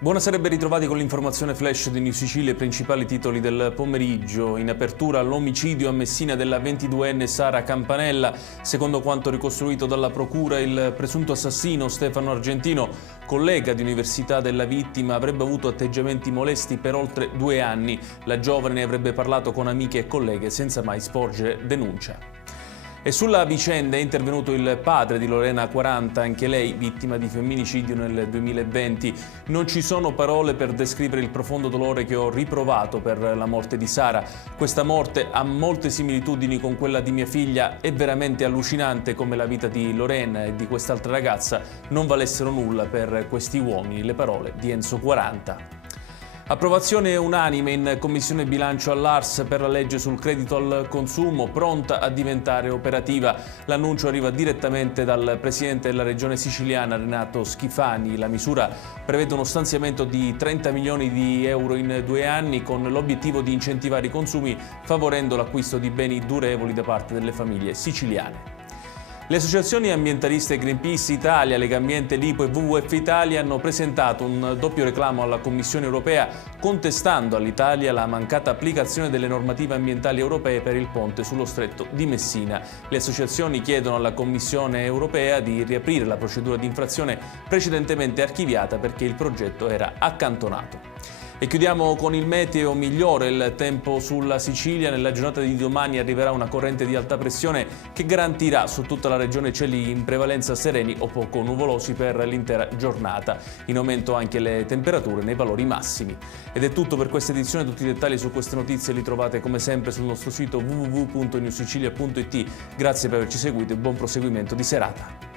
Buonasera e ben ritrovati con l'informazione flash di New Sicilia e i principali titoli del pomeriggio. In apertura l'omicidio a Messina della 22enne Sara Campanella. Secondo quanto ricostruito dalla procura, il presunto assassino Stefano Argentino, collega di università della vittima, avrebbe avuto atteggiamenti molesti per oltre 2 anni. La giovane ne avrebbe parlato con amiche e colleghe senza mai sporgere denuncia. E sulla vicenda è intervenuto il padre di Lorena 40, anche lei vittima di femminicidio nel 2020. Non ci sono parole per descrivere il profondo dolore che ho riprovato per la morte di Sara. Questa morte ha molte similitudini con quella di mia figlia, è veramente allucinante come la vita di Lorena e di quest'altra ragazza non valessero nulla per questi uomini. Le parole di Enzo 40. Approvazione unanime in Commissione Bilancio all'Ars per la legge sul credito al consumo, pronta a diventare operativa. L'annuncio arriva direttamente dal Presidente della Regione siciliana Renato Schifani. La misura prevede uno stanziamento di 30 milioni di euro in 2 anni con l'obiettivo di incentivare i consumi favorendo l'acquisto di beni durevoli da parte delle famiglie siciliane. Le associazioni ambientaliste Greenpeace Italia, Legambiente, Lipo e WWF Italia hanno presentato un doppio reclamo alla Commissione europea contestando all'Italia la mancata applicazione delle normative ambientali europee per il ponte sullo stretto di Messina. Le associazioni chiedono alla Commissione europea di riaprire la procedura di infrazione precedentemente archiviata perché il progetto era accantonato. E chiudiamo con il meteo migliore, il tempo sulla Sicilia. Nella giornata di domani arriverà una corrente di alta pressione che garantirà su tutta la regione cieli in prevalenza sereni o poco nuvolosi per l'intera giornata. In aumento anche le temperature nei valori massimi. Ed è tutto per questa edizione, tutti i dettagli su queste notizie li trovate come sempre sul nostro sito www.newsicilia.it. Grazie per averci seguito e buon proseguimento di serata.